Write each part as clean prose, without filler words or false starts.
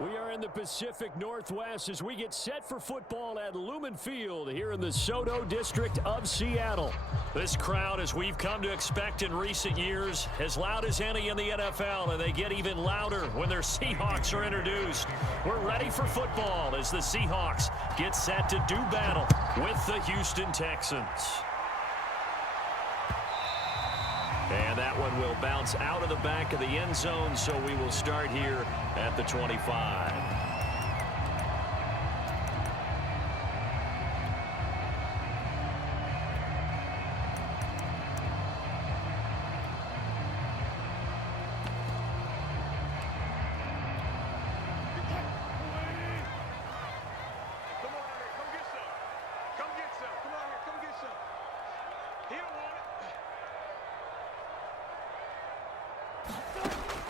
We are in the Pacific Northwest as we get set for football at Lumen Field here in the Soto District of Seattle. This crowd, as we've come to expect in recent years, as loud as any in the NFL, and they get even louder when their Seahawks are introduced. We're ready for football as the Seahawks get set to do battle with the Houston Texans. And that one will bounce out of the back of the end zone, so we will start here at the 25.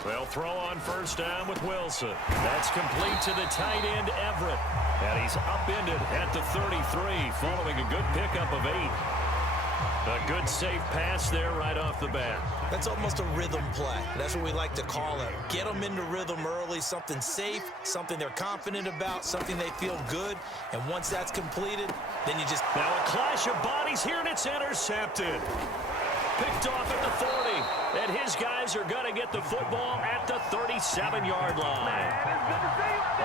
They'll throw on first down with Wilson. That's complete to the tight end, Everett. And he's upended at the 33 following a good pickup of 8. A good safe pass there right off the bat. That's almost a rhythm play. That's what we like to call it. Get them into rhythm early, something safe, something they're confident about, something they feel good. And once that's completed, then you just... Now a clash of bodies here, and it's intercepted. Picked off at the 40, and his guys are going to get the football at the 37-yard line.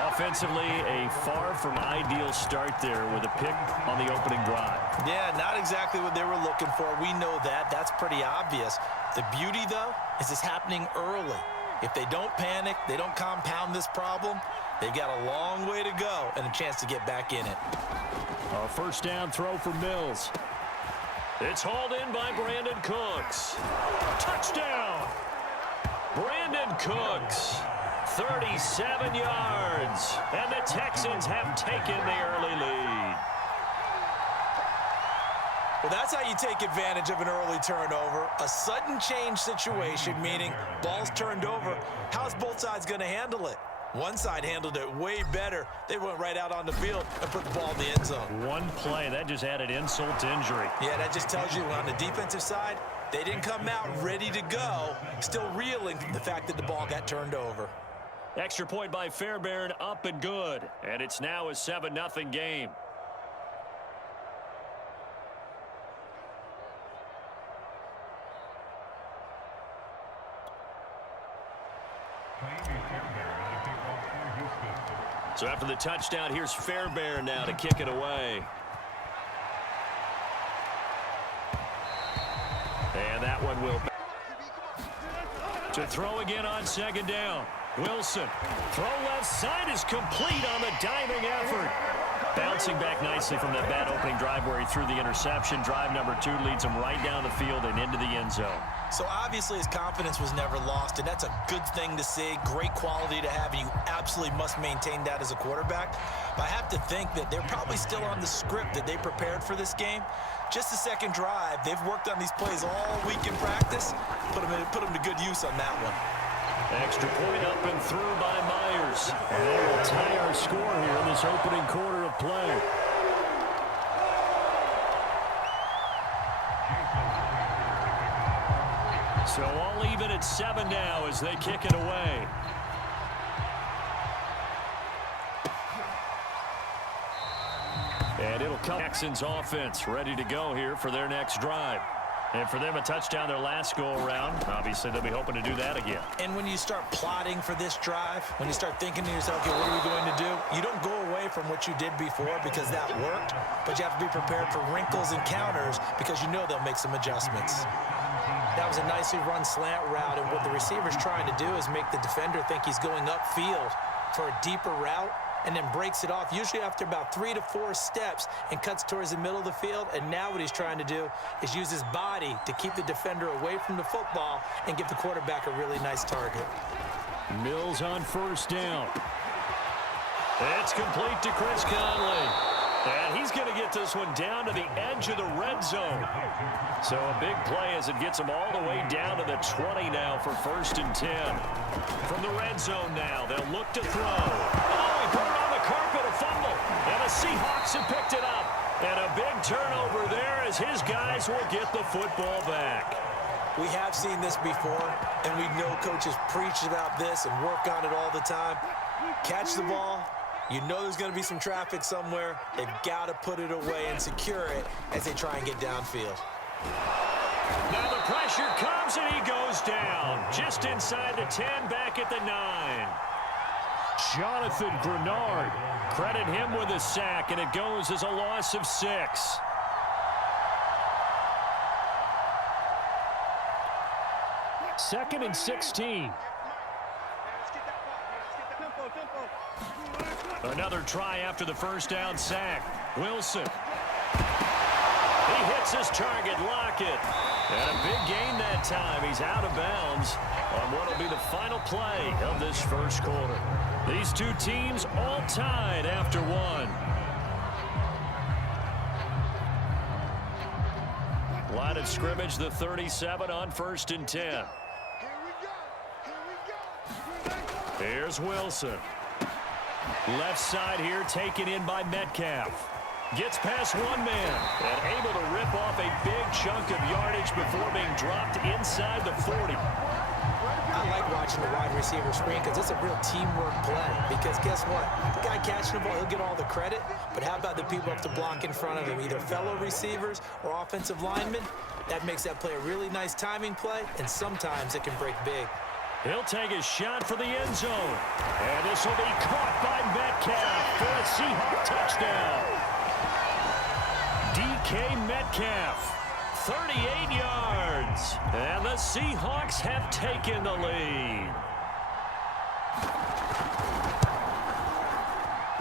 Offensively, a far from ideal start there with a pick on the opening drive. Yeah, not exactly what they were looking for. We know that. That's pretty obvious. The beauty, though, is it's happening early. If they don't panic, they don't compound this problem, they've got a long way to go and a chance to get back in it. A first down throw for Mills. It's hauled in by Brandon Cooks. Touchdown! Brandon Cooks, 37 yards. And the Texans have taken the early lead. Well, that's how you take advantage of an early turnover. A sudden change situation, meaning ball's turned over. How's both sides going to handle it? One side handled it way better. They went right out on the field and put the ball in the end zone. One play, that just added insult to injury. Yeah, that just tells you on the defensive side, they didn't come out ready to go, still reeling from the fact that the ball got turned over. Extra point by Fairbairn, up and good. And it's now a 7-0 game. So after the touchdown, here's Fairbairn now to kick it away. And that one will to throw again on second down. Wilson, throw left side is complete on the diving effort. Bouncing back nicely from that bad opening drive where he threw the interception. Drive number 2 leads him right down the field and into the end zone. So obviously his confidence was never lost, and that's a good thing to see, great quality to have, and you absolutely must maintain that as a quarterback. But I have to think that they're probably still on the script that they prepared for this game. Just the second drive, they've worked on these plays all week in practice, put them to good use on that one. Extra point up and through by Myers. And they will tie our score here in this opening quarter of play. So all even at 7 now as they kick it away. And it'll come. Texans offense ready to go here for their next drive. And for them, a touchdown their last go-around. Obviously, they'll be hoping to do that again. And when you start plotting for this drive, when you start thinking to yourself, okay, what are we going to do? You don't go away from what you did before because that worked, but you have to be prepared for wrinkles and counters because you know they'll make some adjustments. That was a nicely run slant route, and what the receiver's trying to do is make the defender think he's going upfield for a deeper route, and then breaks it off, usually after about 3 to 4 steps, and cuts towards the middle of the field. And now what he's trying to do is use his body to keep the defender away from the football and give the quarterback a really nice target. Mills on first down. It's complete to Chris Conley. And he's going to get this one down to the edge of the red zone. So a big play as it gets him all the way down to the 20 now for 1st and 10. From the red zone now, they'll look to throw. Oh, he put it on the carpet, a fumble. And the Seahawks have picked it up. And a big turnover there as his guys will get the football back. We have seen this before, and we know coaches preach about this and work on it all the time. Catch the ball. You know there's going to be some traffic somewhere. They've got to put it away and secure it as they try and get downfield. Now the pressure comes, and he goes down. Just inside the 10, back at the 9. Jonathan Grenard. Credit him with a sack, and it goes as a loss of 6. Second and 16. Another try after the first down sack. Wilson. He hits his target, Lockett. And a big gain that time. He's out of bounds on what will be the final play of this first quarter. These two teams all tied after one. Line of scrimmage, the 37 on 1st and 10. Here's Wilson. Left side here taken in by Metcalf. Gets past one man and able to rip off a big chunk of yardage before being dropped inside the 40. I like watching the wide receiver screen because it's a real teamwork play. Because guess what? The guy catching the ball, he'll get all the credit. But how about the people up to block in front of him, either fellow receivers or offensive linemen? That makes that play a really nice timing play, and sometimes it can break big. He'll take a shot for the end zone. And this will be caught by Metcalf for a Seahawk touchdown. DK Metcalf, 38 yards. And the Seahawks have taken the lead.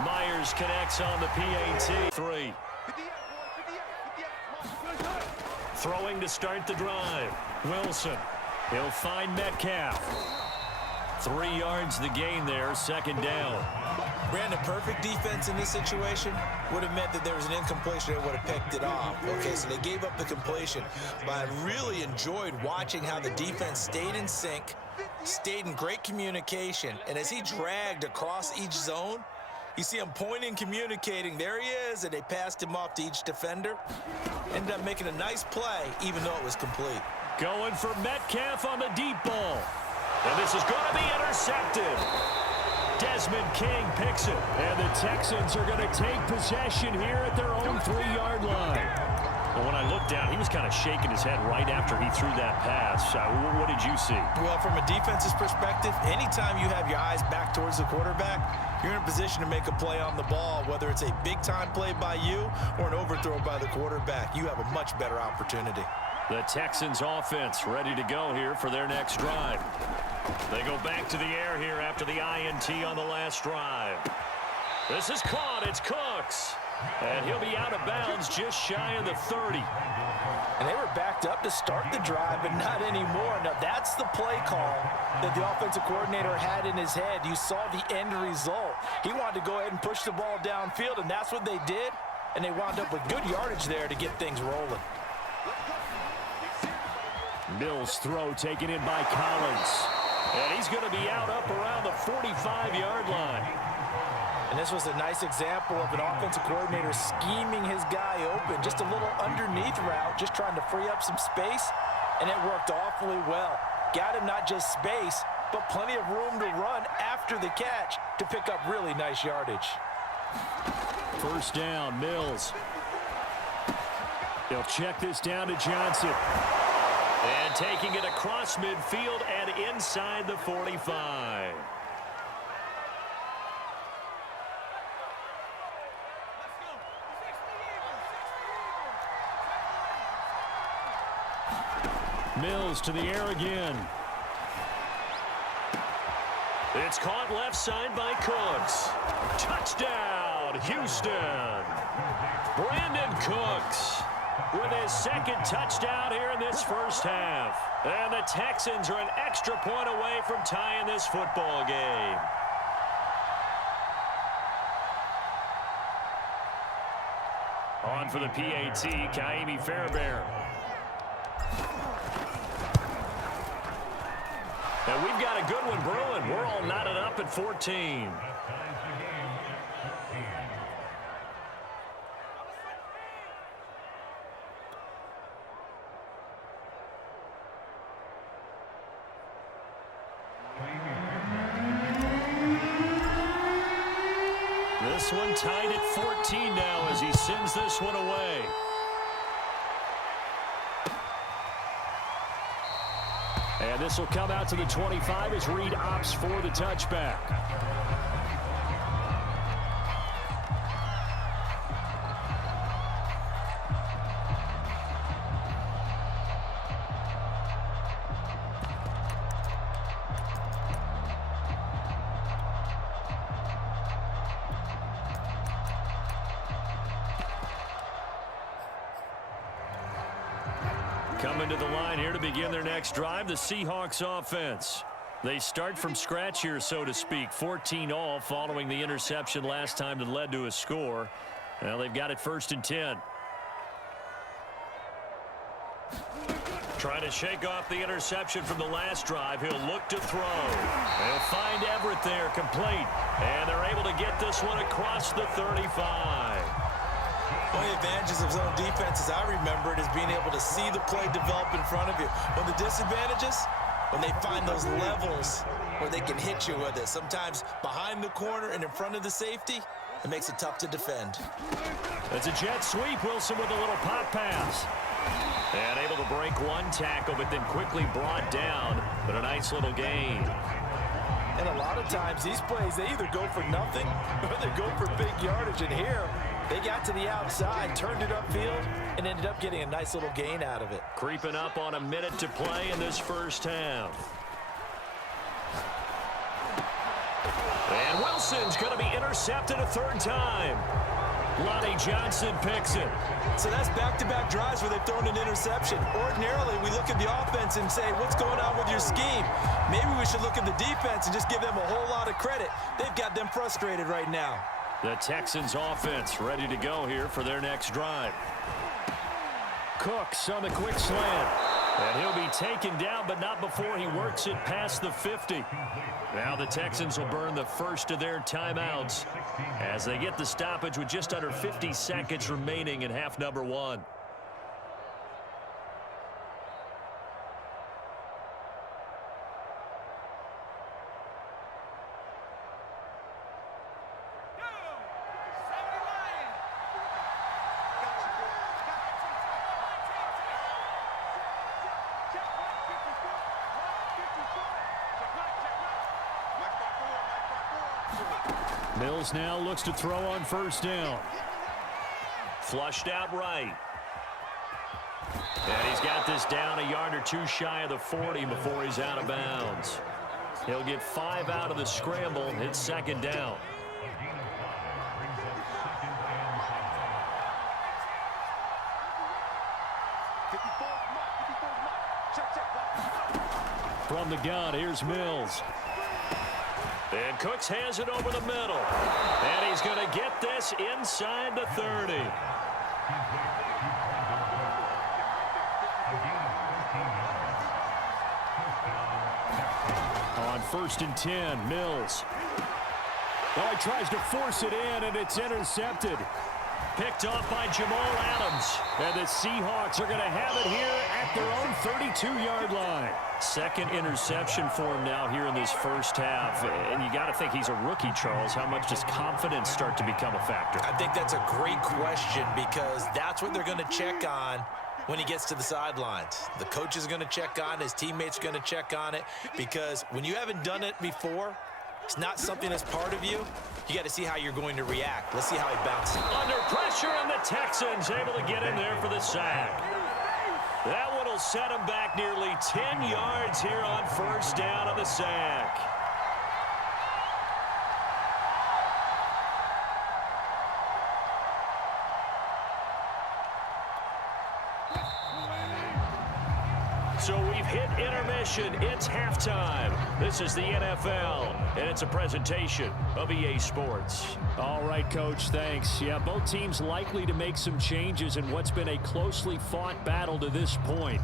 Myers connects on the PAT. 3. Throwing to start the drive. Wilson. He'll find Metcalf. 3 yards the gain there, second down. Brandon, perfect defense in this situation would have meant that there was an incompletion that would have picked it off. Okay, so they gave up the completion. But I really enjoyed watching how the defense stayed in sync, stayed in great communication, and as he dragged across each zone, you see him pointing, communicating. There he is, and they passed him off to each defender. Ended up making a nice play, even though it was complete. Going for Metcalf on the deep ball. And this is going to be intercepted. Desmond King picks it. And the Texans are going to take possession here at their own 3-yard line. But when I looked down, he was kind of shaking his head right after he threw that pass. What did you see? Well, from a defense's perspective, anytime you have your eyes back towards the quarterback, you're in a position to make a play on the ball, whether it's a big-time play by you or an overthrow by the quarterback. You have a much better opportunity. The Texans offense ready to go here for their next drive. They go back to the air here after the INT on the last drive. This is caught. It's Cooks. And he'll be out of bounds just shy of the 30. And they were backed up to start the drive, but not anymore. Now, that's the play call that the offensive coordinator had in his head. You saw the end result. He wanted to go ahead and push the ball downfield, and that's what they did. And they wound up with good yardage there to get things rolling. Mills' throw taken in by Collins. And he's going to be out up around the 45-yard line. And this was a nice example of an offensive coordinator scheming his guy open. Just a little underneath route, just trying to free up some space. And it worked awfully well. Got him not just space, but plenty of room to run after the catch to pick up really nice yardage. First down, Mills. They'll check this down to Johnson. And taking it across midfield and inside the 45. Mills to the air again. It's caught left side by Cooks. Touchdown, Houston. Brandon Cooks with his second touchdown here in this first half. And the Texans are an extra point away from tying this football game. On for the PAT, Kaimi Fairbairn. And we've got a good one brewing. We're all knotted up at 14. this one tied at 14 now as he sends this one away. And this will come out to the 25 as Reed opts for the touchback. Coming to the line here to begin their next drive, the Seahawks offense. They start from scratch here, so to speak. 14 all following the interception last time that led to a score. Now they've got it 1st and 10. Trying to shake off the interception from the last drive. He'll look to throw. He'll find Everett there, complete. And they're able to get this one across the 35. One of the advantages of zone defense, as I remember it, is being able to see the play develop in front of you. One of the disadvantages, when they find those levels where they can hit you with it. Sometimes behind the corner and in front of the safety, it makes it tough to defend. It's a jet sweep. Wilson with a little pop pass. And able to break one tackle, but then quickly brought down. But a nice little gain. And a lot of times, these plays, they either go for nothing or they go for big yardage. And here, they got to the outside, turned it upfield, and ended up getting a nice little gain out of it. Creeping up on a minute to play in this first half. And Wilson's going to be intercepted a 3rd time. Lonnie Johnson picks it. So that's back-to-back drives where they've thrown an interception. Ordinarily, we look at the offense and say, what's going on with your scheme? Maybe we should look at the defense and just give them a whole lot of credit. They've got them frustrated right now. The Texans offense ready to go here for their next drive. Cooks on the quick slant. And he'll be taken down, but not before he works it past the 50. Now the Texans will burn the first of their timeouts as they get the stoppage with just under 50 seconds remaining in half number 1. Mills now looks to throw on 1st down. Flushed out right. And he's got this down a yard or 2 shy of the 40 before he's out of bounds. He'll get 5 out of the scramble. It's 2nd down. From the gun, here's Mills. And Cooks has it over the middle. And he's going to get this inside the 30. On 1st and 10, Mills. Oh, he tries to force it in, and it's intercepted. Picked off by Jamal Adams. And the Seahawks are going to have it here at their own 32-yard line. 2nd interception for him now here in this first half. And you got to think he's a rookie, Charles. How much does confidence start to become a factor? I think that's a great question because that's what they're going to check on when he gets to the sidelines. The coach is going to check on it. His teammates are going to check on it because when you haven't done it before, it's not something that's part of you. You got to see how you're going to react. Let's see how he bounces. Under pressure, and the Texans able to get in there for the sack. That one will set him back nearly 10 yards here on 1st down on the sack. So we've hit intermission. It's halftime. This is the NFL, and it's a presentation of EA Sports. All right, Coach, thanks. Yeah, both teams likely to make some changes in what's been a closely fought battle to this point.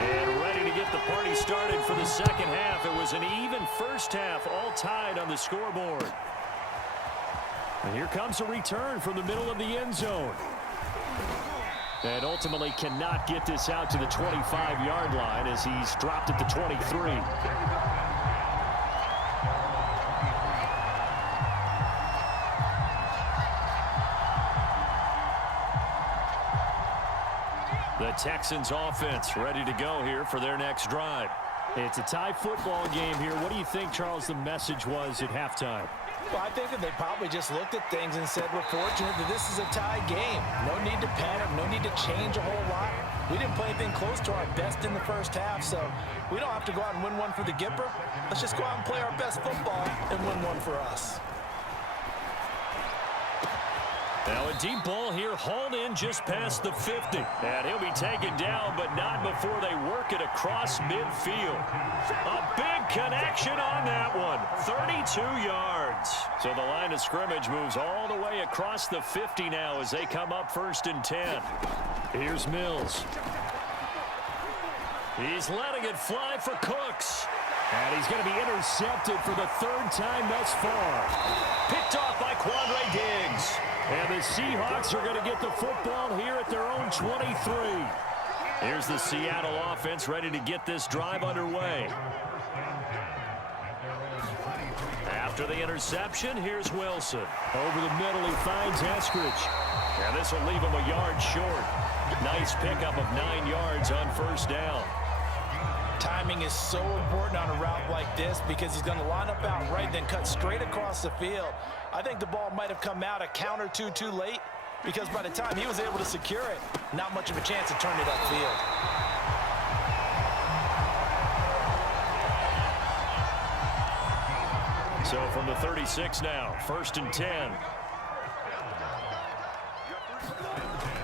And ready to get the party started for the second half. It was an even first half, all tied on the scoreboard. And here comes a return from the middle of the end zone. And ultimately cannot get this out to the 25-yard line as he's dropped at the 23. The Texans offense ready to go here for their next drive. It's a tie football game here. What do you think, Charles, the message was at halftime? Well, I think that they probably just looked at things and said, we're fortunate that this is a tie game. No need to panic, no need to change a whole lot. We didn't play anything close to our best in the first half, so we don't have to go out and win one for the Gipper. Let's just go out and play our best football and win one for us. Now a deep ball here, hauled in just past the 50. And he'll be taken down, but not before they work it across midfield. A big connection on that one. 32 yards. So the line of scrimmage moves all the way across the 50 now as they come up 1st and 10. Here's Mills. He's letting it fly for Cooks. And he's going to be intercepted for the 3rd time thus far. Picked off by Quandre Diggs. And the Seahawks are going to get the football here at their own 23. Here's the Seattle offense ready to get this drive underway. After the interception, here's Wilson. Over the middle, he finds Eskridge. And this will leave him a yard short. Nice pickup of 9 yards on 1st down. Timing is so important on a route like this because he's going to line up out right, then cut straight across the field. I think the ball might have come out a count or two too late because by the time he was able to secure it, not much of a chance to turn it upfield. So from the 36 now, 1st and 10.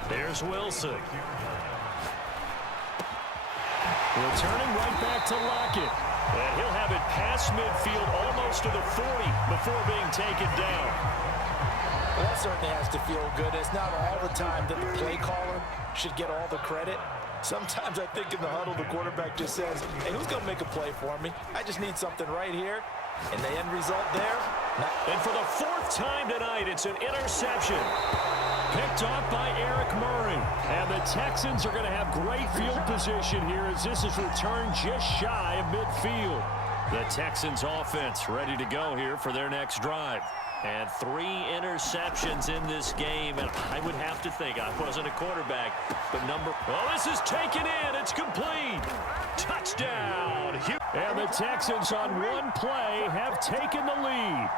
There's Wilson. Returning right back to Lockett. And he'll have it past midfield almost to the 40 before being taken down. Well, that certainly has to feel good. It's not all the time that the play caller should get all the credit. Sometimes I think in the huddle, the quarterback just says, hey, who's going to make a play for me? I just need something right here. And the end result there. And for the 4th time tonight, it's an interception. Picked off by Eric Murray. And the Texans are going to have great field position here as this is returned just shy of midfield. The Texans offense ready to go here for their next drive. And 3 interceptions in this game, and I would have to think, I wasn't a quarterback, but well, this is taken in. It's complete. Touchdown. And the Texans on one play have taken the lead.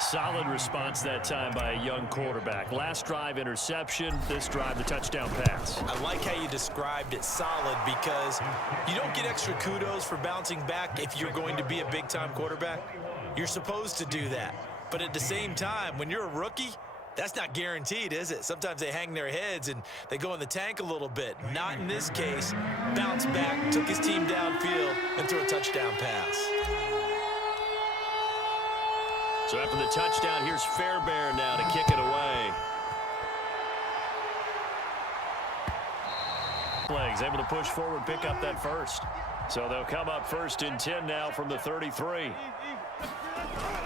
Solid response that time by a young quarterback. Last drive, interception. This drive, the touchdown pass. I like how you described it, solid, because you don't get extra kudos for bouncing back if you're going to be a big-time quarterback. You're supposed to do that. But at the same time, when you're a rookie, that's not guaranteed, is it? Sometimes they hang their heads and they go in the tank a little bit. Not in this case. Bounced back, took his team downfield, and threw a touchdown pass. So after the touchdown, here's Fairbairn now to kick it away. He's able to push forward, pick up that first. So they'll come up 1st and 10 now from the 33.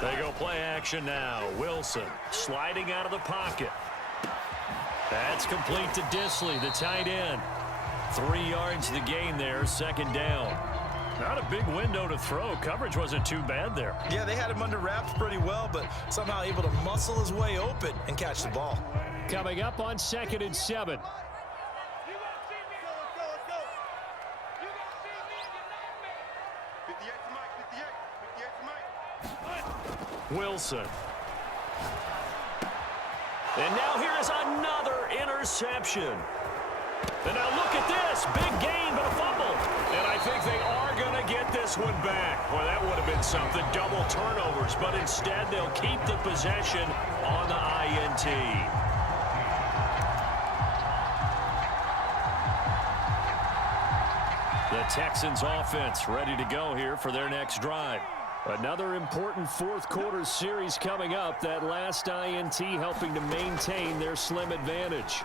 They go play action now. Wilson sliding out of the pocket. That's complete to Disley, the tight end. 3 yards the gain there, 2nd down. Not a big window to throw. Coverage wasn't too bad there. Yeah, they had him under wraps pretty well, but somehow able to muscle his way open and catch the ball. Coming up on 2nd and 7. Wilson. And now here is another interception. And now look at this. Big gain, but a fumble. And I think they are going to get this one back. Well, that would have been something. Double turnovers. But instead, they'll keep the possession on the INT. The Texans offense ready to go here for their next drive. Another important 4th quarter series coming up. That last INT helping to maintain their slim advantage.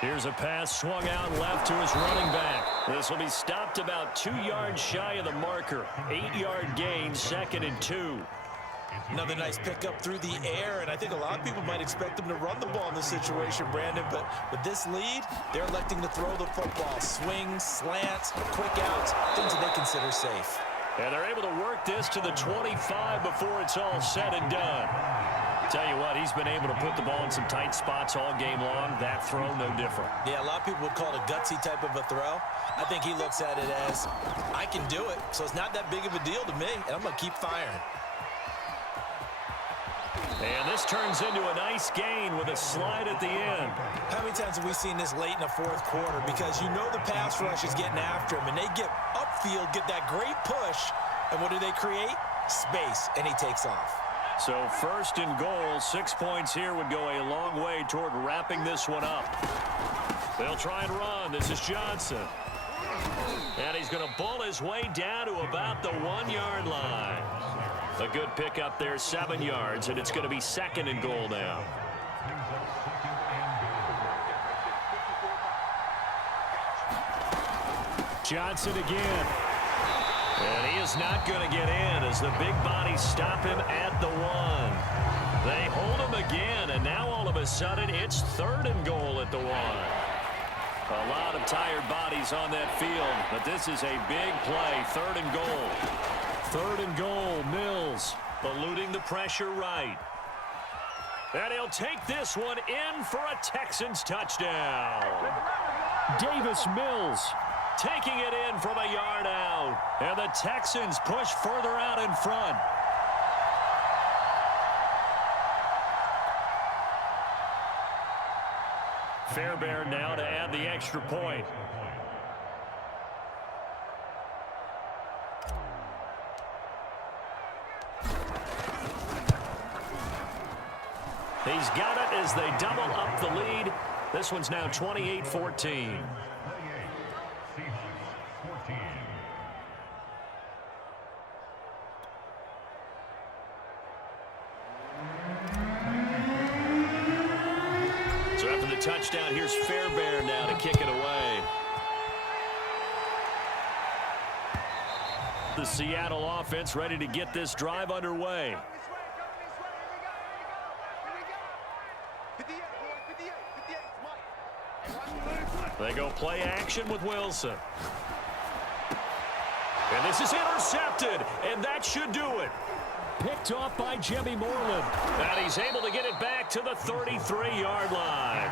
Here's a pass swung out left to his running back. This will be stopped about 2 yards shy of the marker. 8-yard gain, 2nd and 2. Another nice pickup through the air, and I think a lot of people might expect them to run the ball in this situation, Brandon, but with this lead, they're electing to throw the football. Swings, slants, quick outs, things that they consider safe. And they're able to work this to the 25 before it's all said and done. Tell you what, he's been able to put the ball in some tight spots all game long. That throw, no different. Yeah, a lot of people would call it a gutsy type of a throw. I think he looks at it as, I can do it, so it's not that big of a deal to me, and I'm going to keep firing. And this turns into a nice gain with a slide at the end. How many times have we seen this late in the fourth quarter? Because you know the pass rush is getting after him, and they get upfield, get that great push, and what do they create? Space, and he takes off. So first and goal, 6 points here would go a long way toward wrapping this one up. They'll try and run. This is Johnson. And he's going to bull his way down to about the 1 yard line. A good pickup there, 7 yards, and it's going to be second and goal now. Johnson again. And he is not going to get in as the big bodies stop him at the 1. They hold him again, and now all of a sudden it's third and goal at the 1. A lot of tired bodies on that field, but this is a big play, third and goal. Third and goal, Mills eluding the pressure right. And he'll take this one in for a Texans touchdown. Davis Mills taking it in from a yard out. And the Texans push further out in front. Fairbairn now to add the extra point. He's got it as they double up the lead. This one's now 28-14. So after the touchdown, here's Fairbairn now to kick it away. The Seattle offense ready to get this drive underway. They go play action with Wilson. And this is intercepted, and that should do it. Picked off by Jimmy Moreland. And he's able to get it back to the 33-yard line.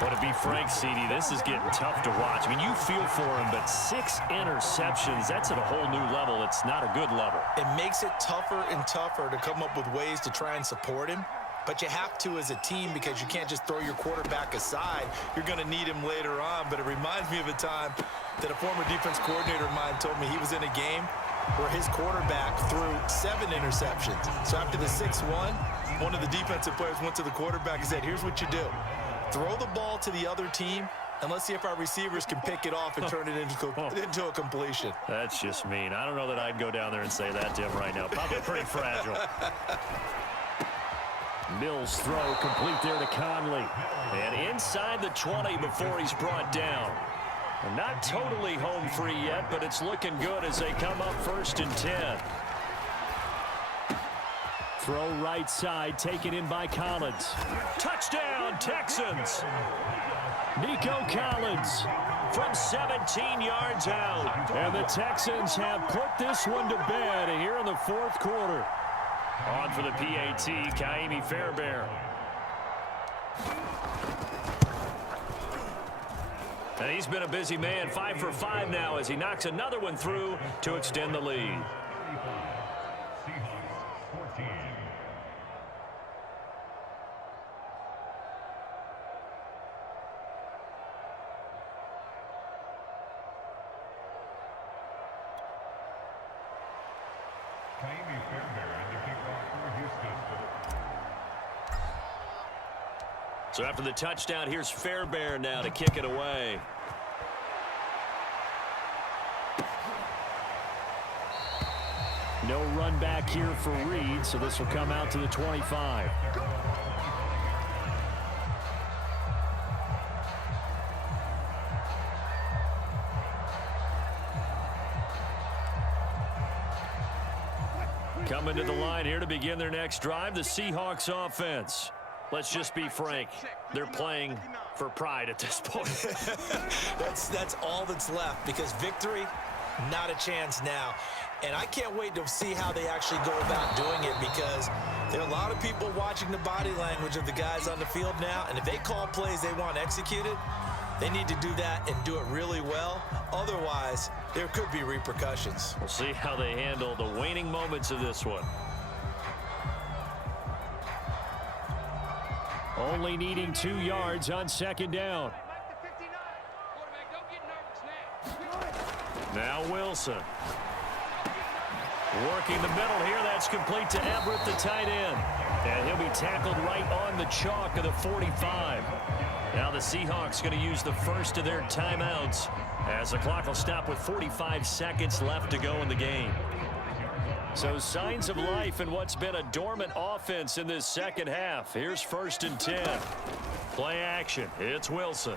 But to be frank, CD, this is getting tough to watch. I mean, you feel for him, but 6 interceptions, that's at a whole new level. It's not a good level. It makes it tougher and tougher to come up with ways to try and support him. But you have to as a team because you can't just throw your quarterback aside. You're going to need him later on. But it reminds me of a time that a former defense coordinator of mine told me he was in a game where his quarterback threw 7 interceptions. So after the 6-1, one of the defensive players went to the quarterback and said, here's what you do. Throw the ball to the other team, and let's see if our receivers can pick it off and turn it into a completion. That's just mean. I don't know that I'd go down there and say that to him right now. Probably pretty fragile. Mills throw complete there to Conley. And inside the 20 before he's brought down. And not totally home free yet, but it's looking good as they come up first and 10. Throw right side, taken in by Collins. Touchdown, Texans! Nico Collins from 17 yards out. And the Texans have put this one to bed here in the fourth quarter. On for the PAT, Kaimi Fairbairn. And he's been a busy man, 5 for 5 now as he knocks another one through to extend the lead. So after the touchdown, here's Fairbairn now to kick it away. No run back here for Reed, so this will come out to the 25. Coming to the line here to begin their next drive, the Seahawks offense. Let's just be frank. They're playing for pride at this point. That's all that's left, because victory, not a chance now. And I can't wait to see how they actually go about doing it, because there are a lot of people watching the body language of the guys on the field now, and if they call plays they want executed, they need to do that and do it really well. Otherwise, there could be repercussions. We'll see how they handle the waning moments of this one. Only needing 2 yards on second down. Now Wilson. Working the middle here. That's complete to Everett, the tight end. And he'll be tackled right on the chalk of the 45. Now the Seahawks going to use the first of their timeouts as the clock will stop with 45 seconds left to go in the game. So signs of life in what's been a dormant offense in this second half. Here's 1st and 10. Play action. It's Wilson.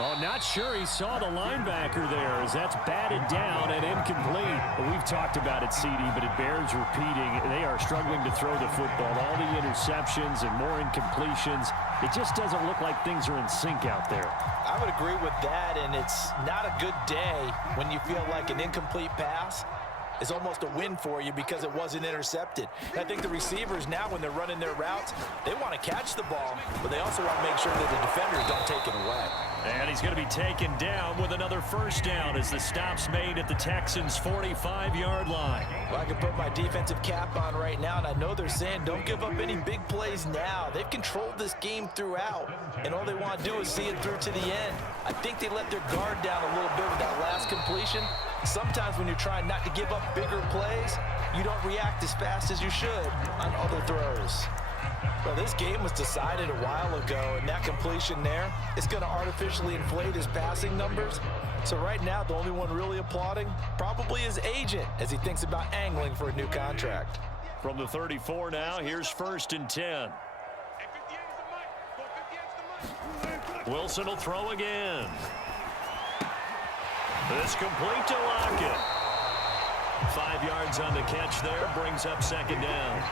Oh, not sure he saw the linebacker there, as that's batted down and incomplete. We've talked about it, CD, but it bears repeating. They are struggling to throw the football. All the interceptions and more incompletions. It just doesn't look like things are in sync out there. I would agree with that, and it's not a good day when you feel like an incomplete pass is almost a win for you because it wasn't intercepted. And I think the receivers now, when they're running their routes, they want to catch the ball, but they also want to make sure that the defenders don't take it away. And he's going to be taken down with another first down as the stop's made at the Texans' 45-yard line. Well, I can put my defensive cap on right now, and I know they're saying don't give up any big plays now. They've controlled this game throughout, and all they want to do is see it through to the end. I think they let their guard down a little bit with that last completion. Sometimes when you're trying not to give up bigger plays, you don't react as fast as you should on other throws. Well, this game was decided a while ago, and that completion there is going to artificially inflate his passing numbers. So right now, the only one really applauding probably his agent as he thinks about angling for a new contract. From the 34 now, here's 1st and 10. Wilson will throw again. This complete to Lockett. 5 yards on the catch there, brings up second down.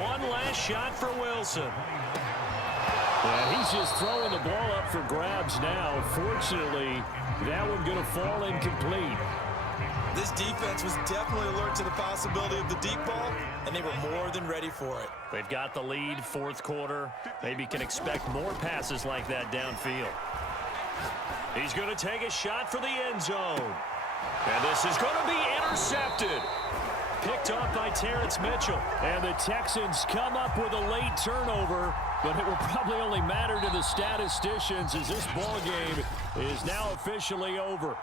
One last shot for Wilson. And he's just throwing the ball up for grabs now. Fortunately, that one going to fall incomplete. This defense was definitely alert to the possibility of the deep ball, and they were more than ready for it. They've got the lead, 4th quarter. Maybe can expect more passes like that downfield. He's going to take a shot for the end zone. And this is going to be intercepted. Picked off by Terrence Mitchell. And the Texans come up with a late turnover, but it will probably only matter to the statisticians as this ball game is now officially over.